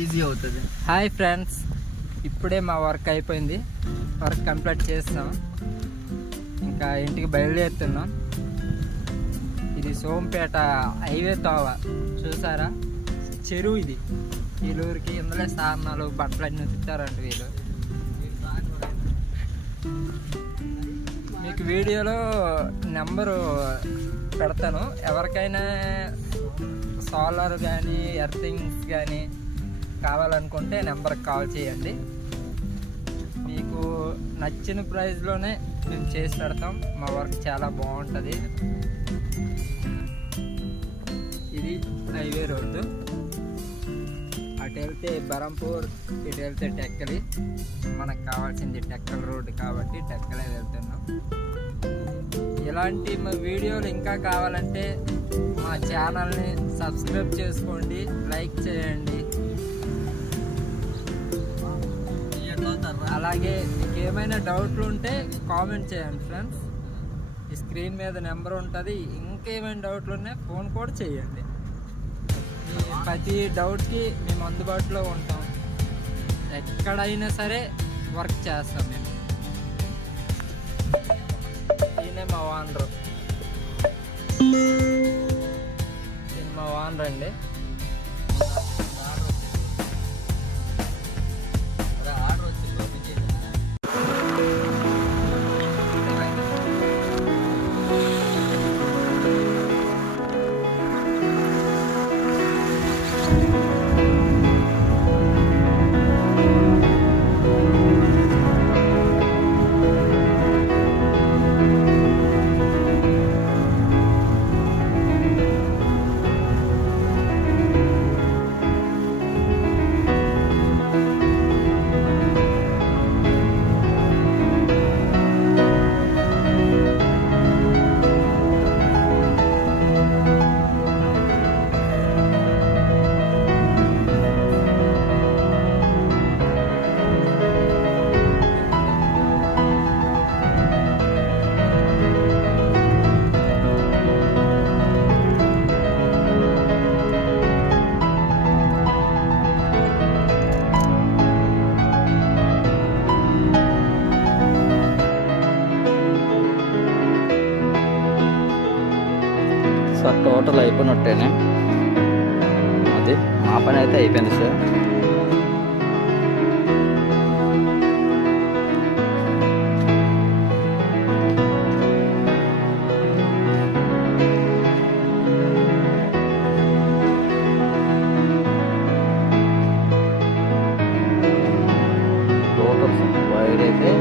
Easy అవుతుంది. Hi friends, ఇప్పుడే మా వర్క్ అయిపోయింది. వర్క్ కంప్లీట్ చేస్తాం, ఇంకా ఇంటికి బయలుదేరుతున్నాం. ఇది సోంపేట హైవే తోవ చూసారా, చెరువు ఇది. వీళ్ళూరికి ఇందులో స్థానాలు బట్టలన్నీ ఉతుకుతారంట వీళ్ళు. మీకు వీడియోలో నెంబరు పెడతాను. ఎవరికైనా సోలార్ కానీ ఎర్తింగ్స్ కానీ కావాలనుకుంటే నెంబర్కి కాల్ చేయండి. మీకు నచ్చిన ప్రైస్లోనే మేము చేసి పెడతాం. మా వర్క్ చాలా బాగుంటుంది. ఇది హైవే రోడ్డు. అటు వెళ్తే బరంపూర్, ఇటు వెళ్తే టెక్కలి. మనకు కావాల్సింది టెక్కల్ రోడ్డు కాబట్టి టెక్కలే వెళ్తున్నాం. ఇలాంటి మా వీడియోలు ఇంకా కావాలంటే మా ఛానల్ని సబ్స్క్రైబ్ చేసుకోండి, లైక్ చేయండి. అలాగే మీకు ఏమైనా డౌట్లు ఉంటే కామెంట్ చేయండి ఫ్రెండ్స్. ఈ స్క్రీన్ మీద నెంబర్ ఉంటుంది. ఇంకేమైనా డౌట్లు ఉన్నాయి ఫోన్ కూడా చేయండి. ప్రతి డౌట్కి మేము అందుబాటులో ఉంటాం. ఎక్కడైనా సరే వర్క్ చేస్తాం మేము. ఈయనే మా ఓనర్. ఈయన మా ఓనర్ అండి. సార్ టోటల్ అయిపోయినట్టేనే. అది మా పని అయితే అయిపోయింది సార్. టోటల్ వైర్ అయితే